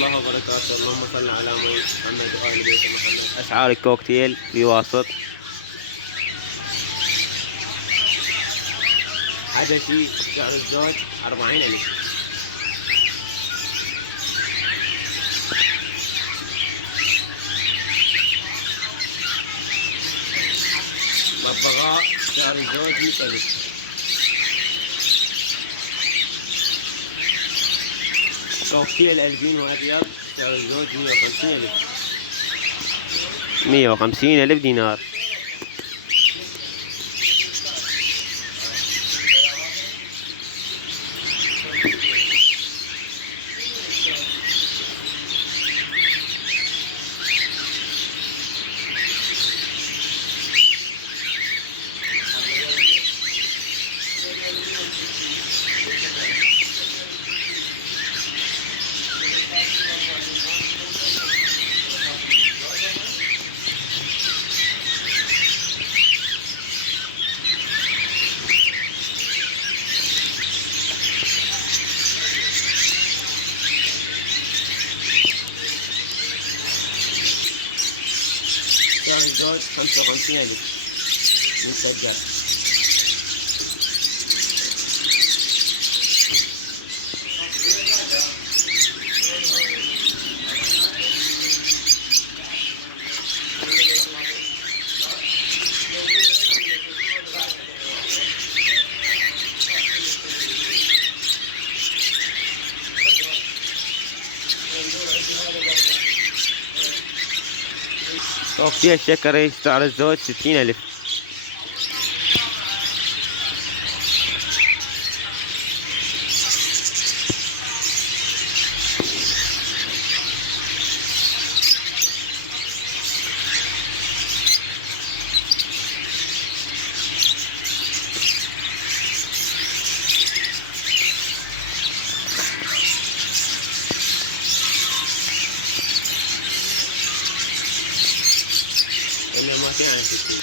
الله وبركاته. اللهم صل على محمد وآل بيت محمد. أسعار الكوكتيل بواسط حدثي سعر الزوج 40,000. ببغاء سعر الزوج 100,000. كوكتيل ألبين وأبيض سعر الزوج 150,000. 150,000 دينار. سعر الزوج 55,000 مسجل. كوكتيل الشكري سعر الزوج 60,000. اللي ما في عن 60.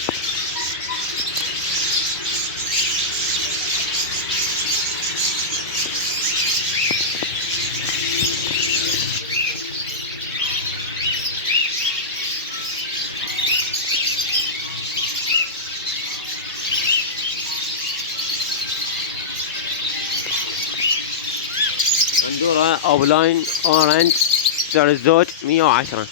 بندورة أوبلاين أورنج سعر الزوج 110.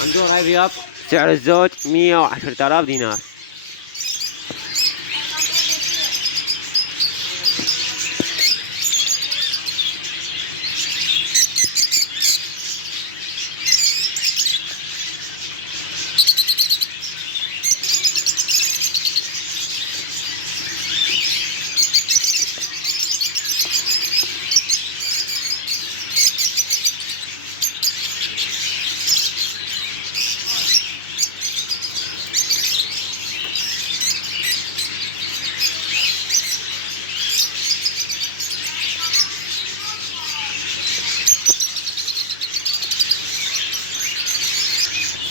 بندورة أبيض سعر الزوج 110,000 دينار.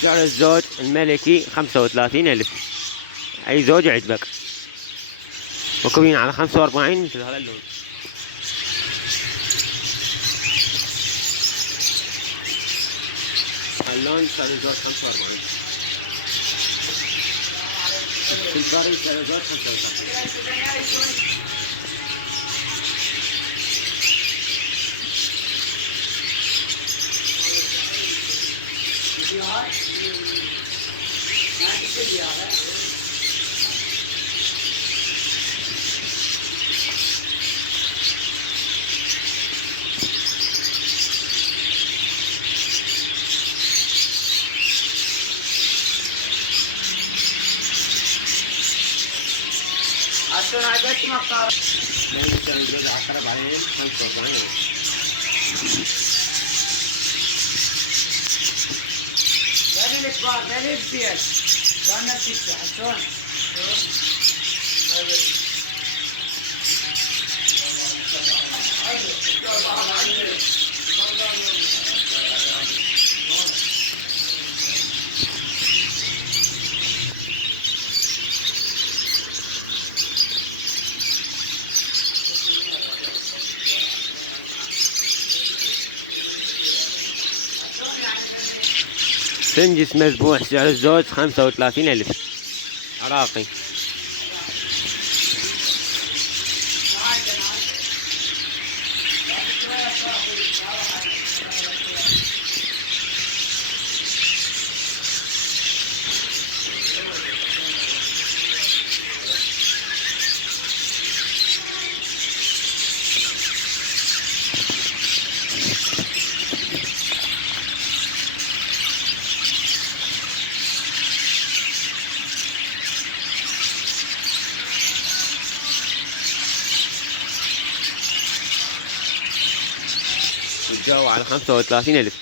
سعر الزوج الملكي 35,000. أي زوج يعجبك. مكوين على 45 مثل هذا اللون. اللون سعر الزوج 45. السلفاري سعر الزوج 35. عشان عجبت مختار. لا يسعر الزوج 10 بعدين 45. بني الكبار بني البيت وانا بتفتح شلون؟ سنجس مذبوح سعر الزوج 35,000 عراقي. الجو على 35,000.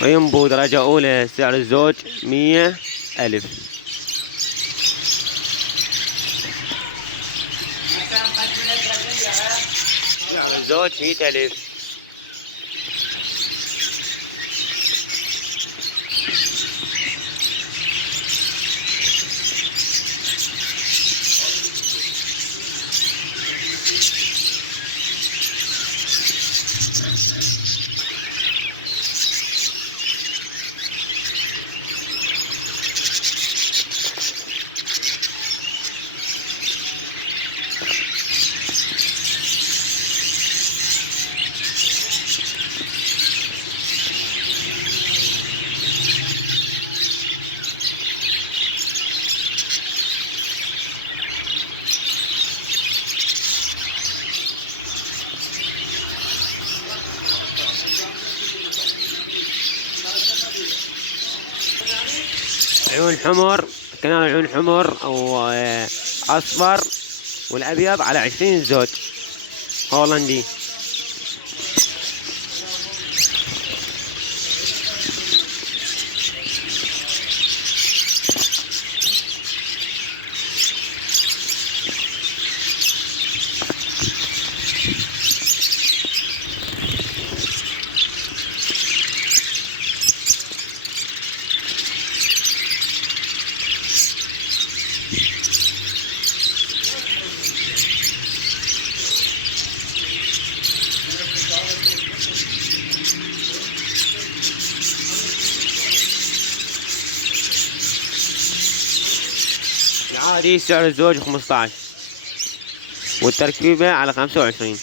ريمبو درجة أولى سعر الزوج 100,000. سعر الزوج 100,000. عيون حمر، كنال عيون حمر او اصفر والابيض على 20 زوج هولندي. العادي سعر الزوج 15 والتركيبة على 25.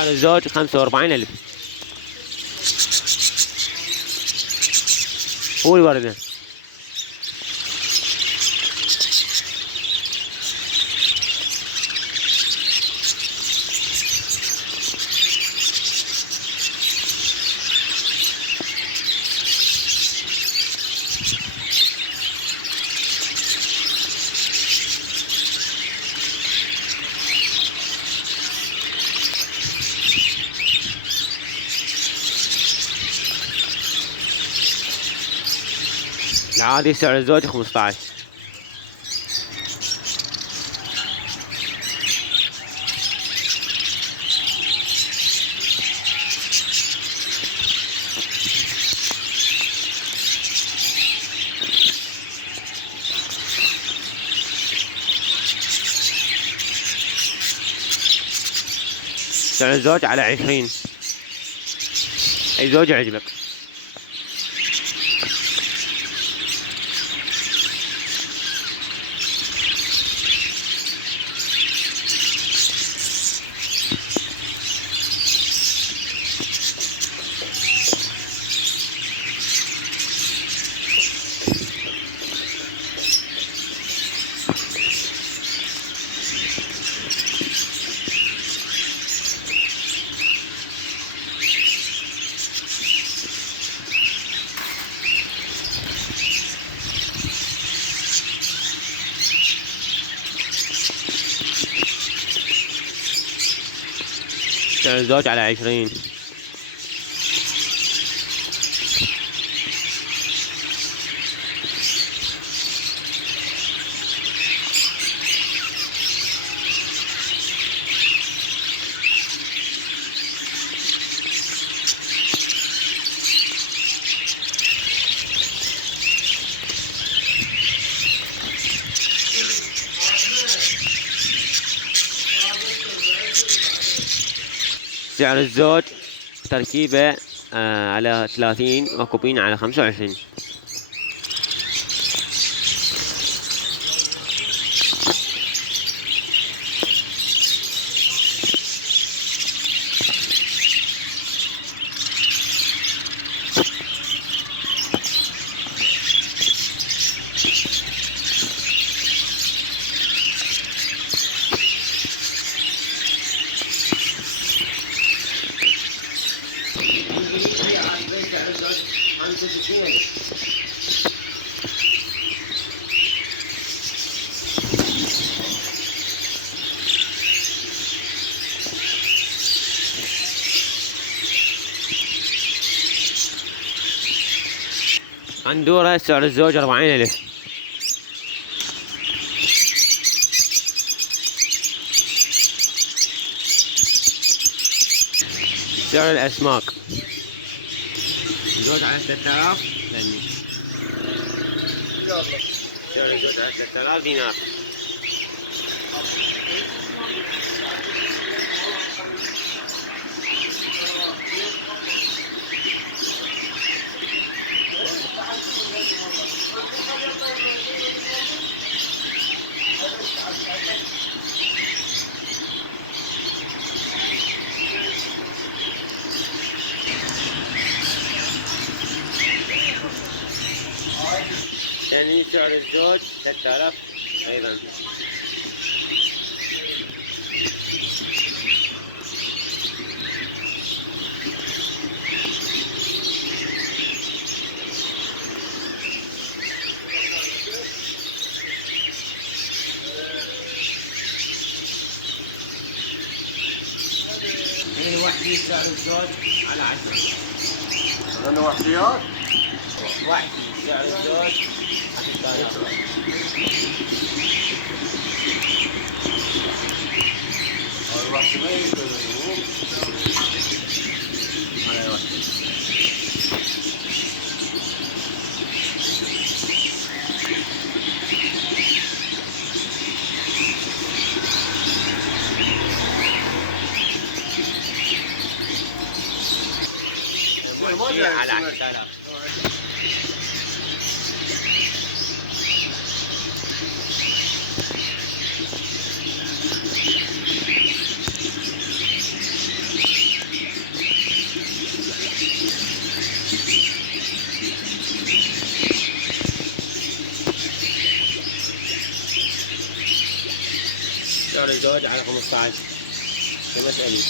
سعر الزوج 45,000. هو الوردة. العادي سعر الزوج 15. سعر الزوج على 20. أي زوج يعجبك. سعر الزوج على 20. سعر الزوج تركيبة على 30 وكوبين على 25. قندورة سعر الزوج 40,000. سعر الأسماك الزوج على 3000 لأني سعر الزوج على 3000 دينار. يعني سعر الزوج 3000 أيضا. هنا وحدي سعر الزوج على 10. لأنه وحديات؟ وحدي سعر الزوج 10,000. الوحدي ما يقدر هذا الوحدي. وحدي على 10,000. لزوج على 15 كمسألة.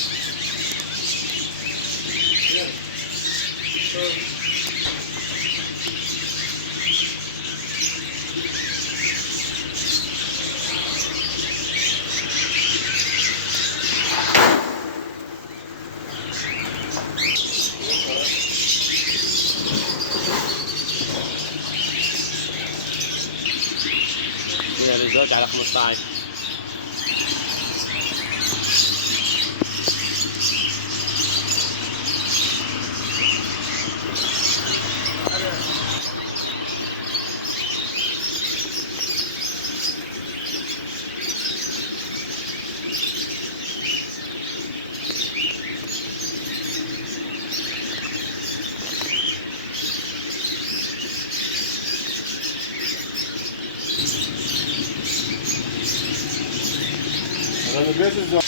فيها لزوج على 15. انا بيت الزواج